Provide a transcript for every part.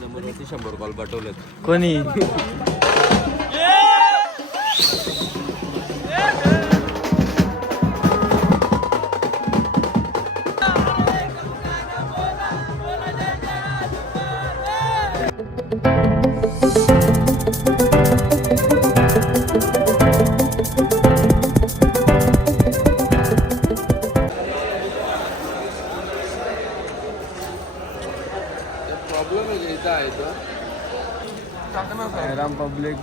नंबरवरती 100 कॉल पाठवलेत. कोणी राम पब्लिक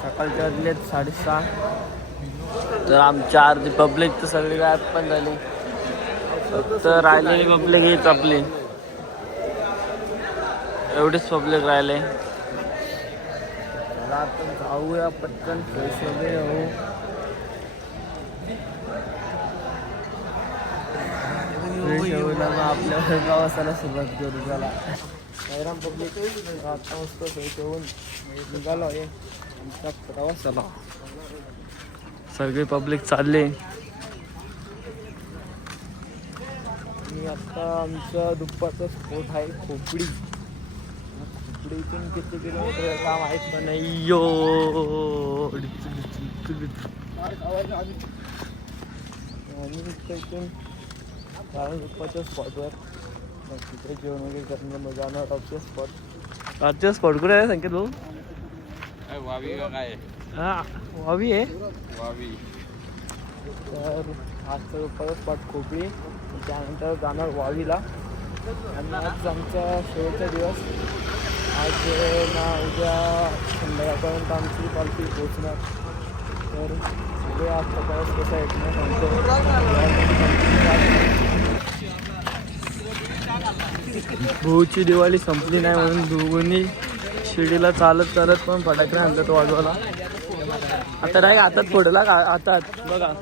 सकाळच्या वाजलेत 6:30. तर आमच्या अर्धी पब्लिक तर सगळी गायब पण झाली. तर राहिलेली पब्लिक हीच आपली, एवढीच पब्लिक राहिले. आता जाऊया पटकन फ्रेश वगैरे होऊ. आपल्या प्रवासाला सुरुवात करू. झाला राम पब्लिक आता मस्त फ्रेश होऊन निघालो आहे आमच्या प्रवासाला. सगळी पब्लिक चालली. आणि आता आमच्या दुपारचा स्पॉट आहे खोपडी. खोपडीतून किती किलोमीटर काम आहेत पण यो आणि इथून दुपारच्या स्पॉटवर तिकडे जेवण वगैरे करून मग जाणार टॉपच्या स्पॉट. टॉपच्या स्पॉट कुठे आहे संकेत भाऊ? वावी काय? हा वावी आहे. वावी. तर आजचा दुपारचा स्पॉट खोपडी, त्यानंतर जाणार वावीला. आणि आज आमचा शेवटचा दिवस. आज ना उद्या संध्याकाळपर्यंत आमची पालखी पोचणार. तर सगळे आजचा प्रवास कसा आहे ना सांगतो. भाऊची दिवाळी संपली नाही म्हणून दोघांनी शिडीला चालत चालत पण फटाके आणतात वाजवायला. आता नाही हातात फोडला का हातात बघा.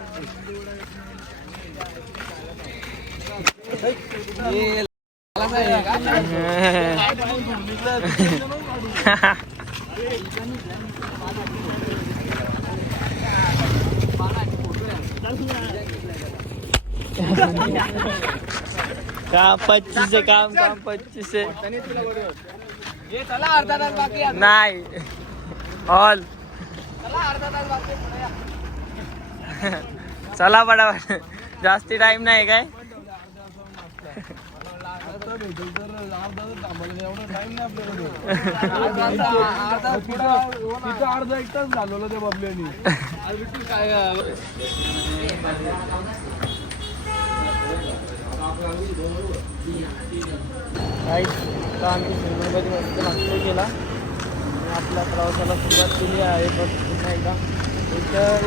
काम 25 काम 25 नाही ऑल चला पटापट. जास्ती टाइम नाही काय. अर्धा एक तास झालेलं ते बबल्यानी. तर आम्ही सिंधुदुर्गाची मस्त नाश्ता केला आणि आपल्या प्रवासाला सुरुवात केली आहे. पण पुन्हा एकदा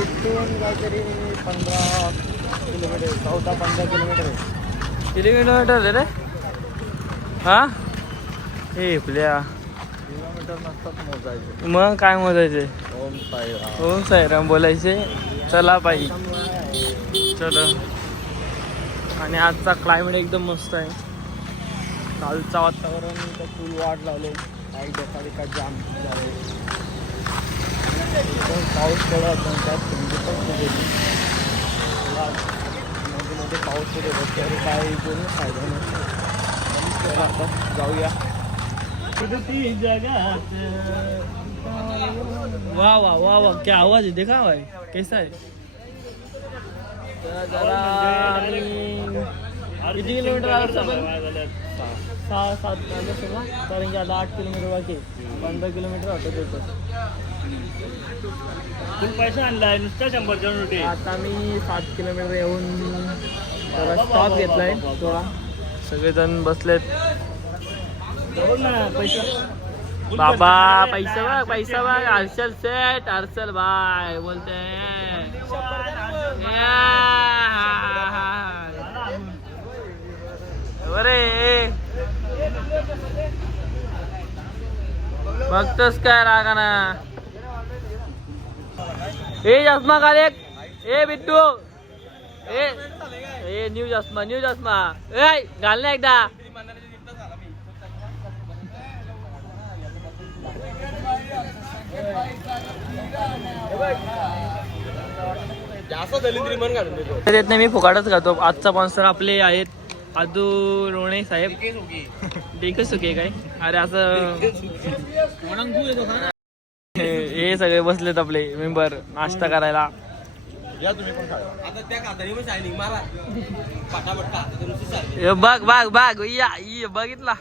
इथून काहीतरी 15 किलोमीटर 14-15 किलोमीटर आहे. किलोमीटर आहे रे. हां हे आपल्या किलोमीटर नसतात मोजायचे. मग काय मोजायचे? ओम साईराम ओम साईराम बोलायचे. चला बाई चला. आणि आजचा क्लायमेट एकदम मस्त आहे. कालचा वातावरण तर फुल वाट लावले. काही डोकाडी का जाम झाले. पाऊस पडत त्यात थंडी पण खूप होती. मध्ये पाऊस पडत रस्त्यावर काय करून फायदा नाही. आता जाऊया. वाह वाह वाह वाह क्या आवाज है. देखा भाई कैसा है. जरा किती किलोमीटर आलं 6-7 ना. कारण की आता 8 किलोमीटर बाकी 15 किलोमीटर होतं तिथं. फुल पैसा आणलाय नुसता 100 नोटी. आता मी 7 किलोमीटर येऊन जरा स्टॉप घेतलाय थोडा. सगळेजण बसलेत. बाबा पैसा बघ पैसा बघ. हर्षल सेट हर्षल भाई बोलते अरे बघतोस काय रागा ना. ए चष्मा काढ एक. ए बिट्टू ए न्यू चष्मा ए घाल ना एकदा. देत नाही, मी फुकाटच खातो. आजचा स्पॉन्सर आपले आहेत आदू रोणे साहेब. डिके सुके काय अरे असं हे सगळे बसलेत आपले मेंबर नाश्ता करायला. बघ बघ बघ या बघितला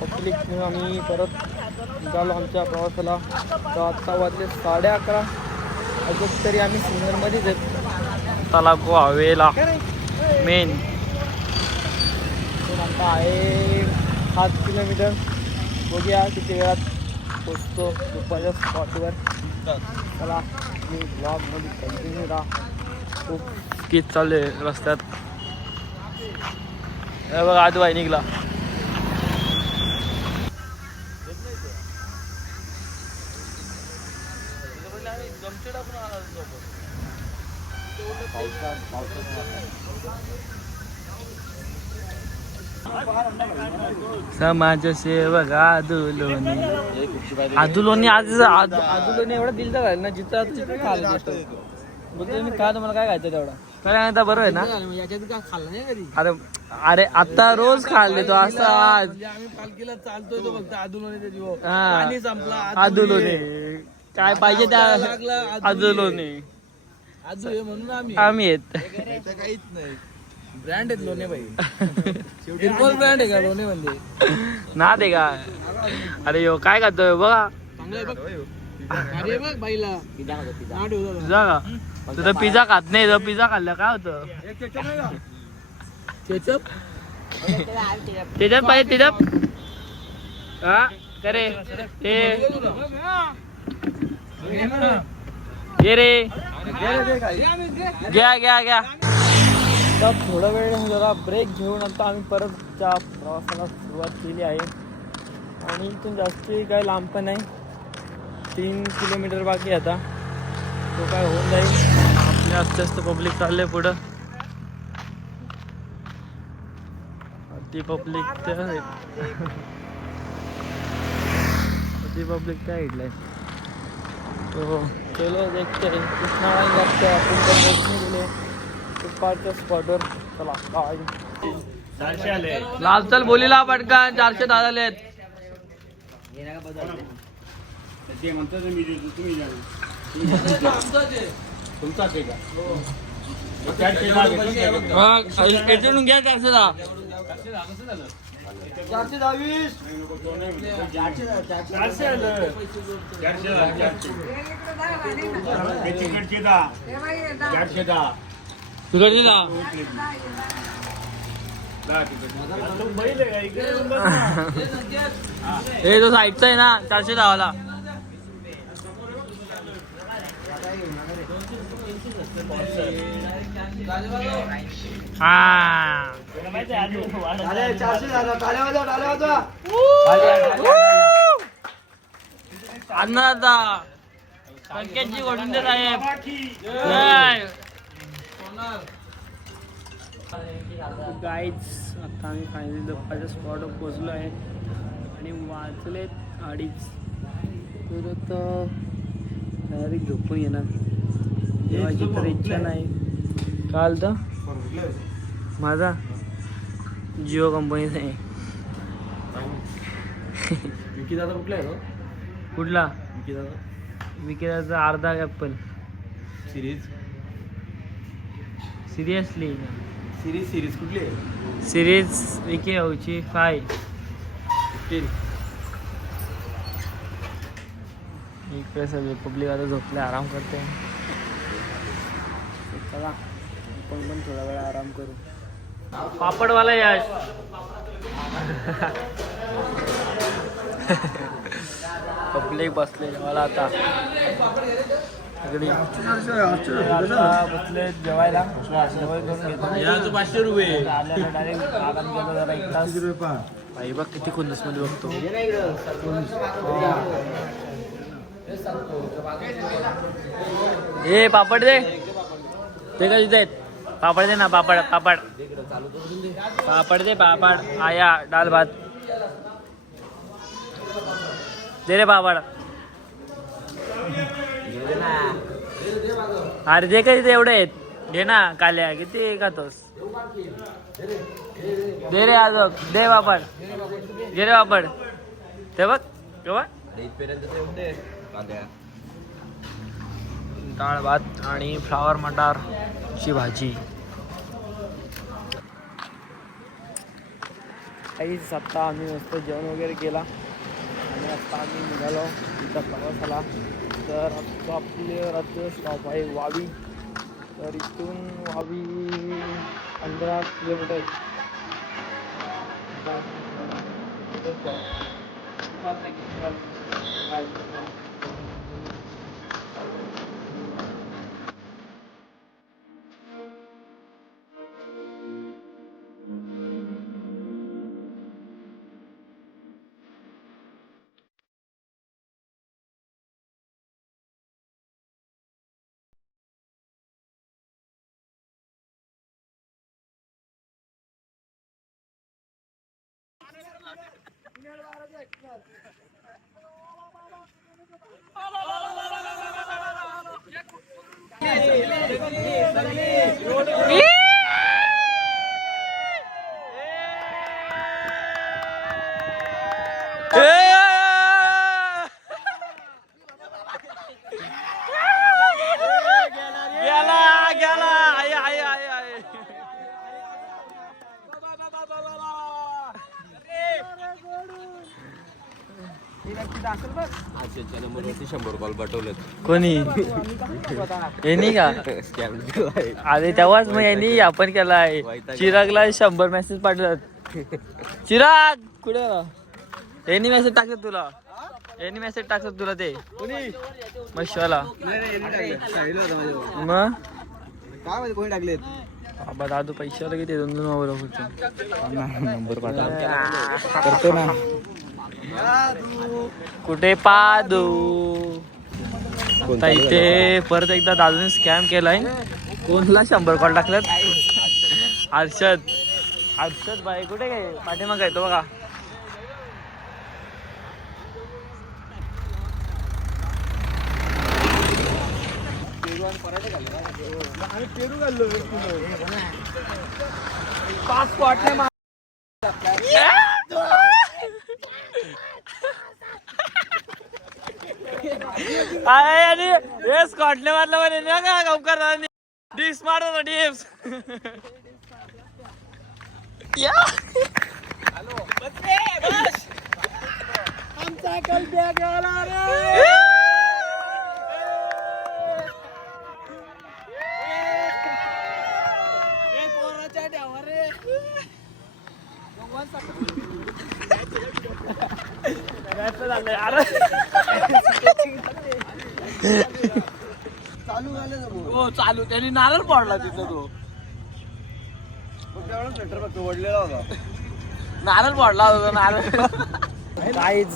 पब्लिक आम्ही परत निघालो आमच्या प्रवासाला. तर आता वाजले 11:30. अजून तरी आम्ही सिंगलमध्येच आहेत. तलाको हवेला मेन आमचा आहे 7 किलोमीटर. बघूया किती वेळात पोचतो दुपारच्या स्पॉटवर. चला मी ब्लॉगमध्ये कंटिन्यू राहा. खूप गीत चालू आहे रस्त्यात. बघा आदू आहे निघला. समाजसेवक आदुलोनी आज आदुलोनी एवढा दिल तर ना जिथं तिथे खाल्लं. बोलतो मी का तुम्हाला काय खायचं तेवढा काय आता बरोबर आहे ना. खाल्लं नाही कधी. अरे अरे आता रोज खाल्ले तो असं. आज आम्ही पालखीला चालतोय तो फक्त आदुलोनी संपला. आदुलोनी काय पाहिजे त्या आदुलोनी आदू हे म्हणून आम्ही आहेत. काहीच नाही ब्रँड आहेत लोणे भाई. बिलकुल ब्रँड आहे का लोणे म्हणजे ना ते का. अरे यो काय खातोय बघा. अरे बघ बाईला पिझ्झा का. तुझं पिझ्झा खात नाही. तो पिझ्झा खाल्ला काय होतं. केचप पाहिजे तेजप हा करे ये रे घ्या घ्या घ्या. तर थोडा वेळ जरा ब्रेक घेऊन आता आम्ही परत त्या प्रवासाला सुरुवात केली आहे. आणि इथून जास्ती काही लांब पण नाही. 3 किलोमीटर बाकी आता तो काय होऊन जाईल. आपले जास्त पब्लिक चालले पुढं. ती पब्लिक काय इडलाय तो. चलो देखते कितना टाइम लगता है. आपण पण पोहोचने गेले दुपारच्या स्पॉटवर. चला लाल चल बोलीला पटकन 410 आलेत. तुमचाच आहे का. घ्या 410. 420 हे तो साईडचा आहे ना 410 वाला. अन्नदाता संकेतजी गोडुंदे साहेब. गाईज आता आम्ही फायनली दुपारच्या स्पॉटवर पोचलो आहे आणि वाजलेत 2:30. तर आता डायरेक्ट झोपून येणार. जेवायची तर इच्छा नाही. काल तर माझा जिओ कंपनीचा आहे. विकीदादा कुठला आहे. कुठला विकीदाचा अर्धा ॲपल सिरियसली सिरीज कुठली आहे. सिरीज विकी होची 515. इकडे सगळे पब्लिक आता झोपले आराम करते. चला आपण पण थोडा वेळ आराम करू. पापडवाला यश पब्लिक बसले जेवायला. आता बसले जेवायला. जेवण 500 रुपये आल्याला डायरेक्ट आगात गेलो. जरा 1 तास भाई बघ किती खुन्नस मध्ये बघतो. हे पापड दे. ते कधी देत पापड दे ना. पापड पापड पापड दे. पापड आया डाल भात दे रे बाबा. अरे जे काही एवढे आहेत घे ना काल्या किती खातोस. दे रे आज दे बापड घे रे बापड. ते बघ केव्हा डाळ भात आणि फ्लावर मटारची भाजी. काहीच आत्ता आम्ही मस्त जेवण वगैरे केला आणि आत्ता आम्ही निघालो इथं प्रवासाला. तर आत्ता आपले स्टॉप आहे वावी. तर इथून वावी 15 किलोमीटर. कोणी यांनी का अरे तेव्हाच मग यांनी आपण केलाय. चिरागला 100 मेसेज पाठवतात. चिराग कुठे यांनी मेसेज टाकतात तुला. यांनी मेसेज टाकतात तुला ते मशाला. मग काय कोणी टाकलेत बाबा दादू पैसे आले की ते 2-2 नंबर करतो ना. कुठे पादू इथे परत एकदा दादूने स्कॅम केलाय. कोणला 100 कॉल टाकल्यात. हर्षद बाई कुठे काय पाठीमाग आहे तो बघा. पेरू घाललो 5 स्पॉट हे स्कॉटने मारलं म्हणे ना का गमकर डिप्स मारतो डिप्स. आमचा कल बॅग आला रे. पोराच्या ड्यावर रे चालू झालं हो चालू. त्यांनी नारळ पडला तिथं. तो स्वेटर फक्त ओढलेला होता. नारळ पडला होता नारळ. काहीच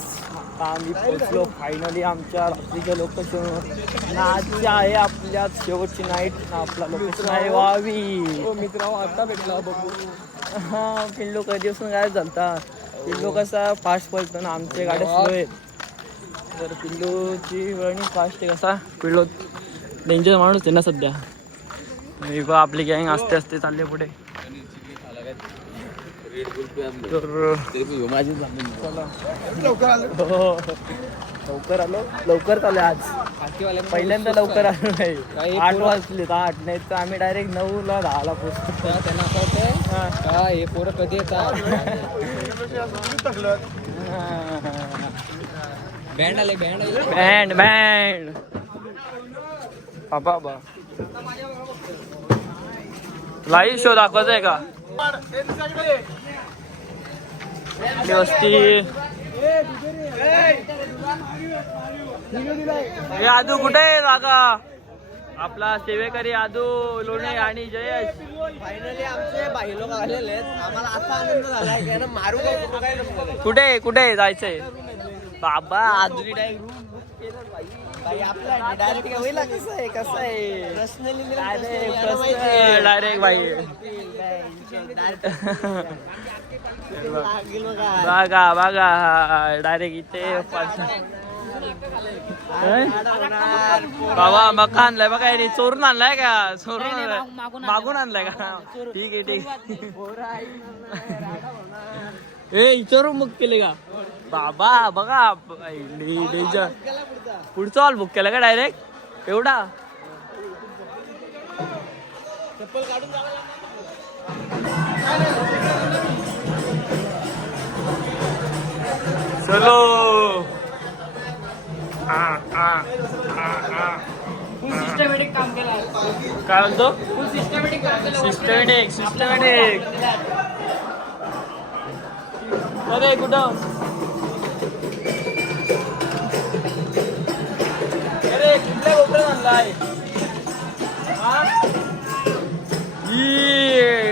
आम्ही पोचलो फायनली आमच्या रात्रीच्या लोकेशनवर. आजची आहे आपल्या शेवटची नाईट. आपला लोकेशन आहे वावी. मित्र आता भेटला बघू. हा पिल्लू कधीपासून काय झालता. पिल्लू कसा फास्ट पळतो ना आमच्या गाड्या स्लो आहेत. तर पिल्लूची वळणी फास्ट आहे. कसा पिल्लू डेंजर माणूस आहे ना सध्या. आपली गँग असते असते चालले पुढे. लवकर आलो आज. पहिल्यांदा लवकर आलो नाही. 8 वाजले 8 नाही तर आम्ही डायरेक्ट 9ला 10ला पोहोचतो. त्यांना असं हे पोरं कधी येतात. बँड आले बँड बाबा लाईव्ह शो दाखवायचा आहे का. वस्ती आदू कुठे आहे जागा. आपला सेवेकरी आदू लोणे आणि जयेश. फायनली आमचे बाई लोक आलेले आहेत. आम्हाला असा आनंद झालाय की ना मारू कुठे जायचंय बाबा. आदूनी डायरेक्ट रूम बुक केलं. डायरेक्ट होईल कसं आहे डायरेक्ट भाई बघा बघा डायरेक्ट इथे बाबा मका आणलाय बघा याने चोरून आणलाय का चोरून आणलाय मागून आणलाय का ठीक आहे ठीक ए चोरून बुक केले का बाबा बघा डेंजर पुढचा हॉल बुक केला का डायरेक्ट एवढा चलो फुल सिस्टमॅटिक काम केलं काय म्हणतो फुल सिस्टमॅटिक काम केलं सिस्टमॅटिक अरे कुठं अरे कुठल्या कोपऱ्यात आणलाय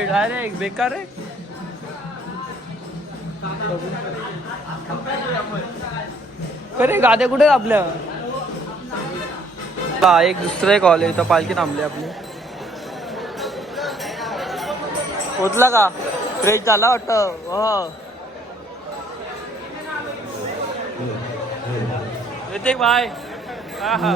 डायरेक्ट बेकार आहे अरे गाद्या कुठे आपल्या एक दुसरं कॉलेज इथं पालखी थांबली आपली पोचला का फ्रेश झाला वाटतं हो येते भाई हा हा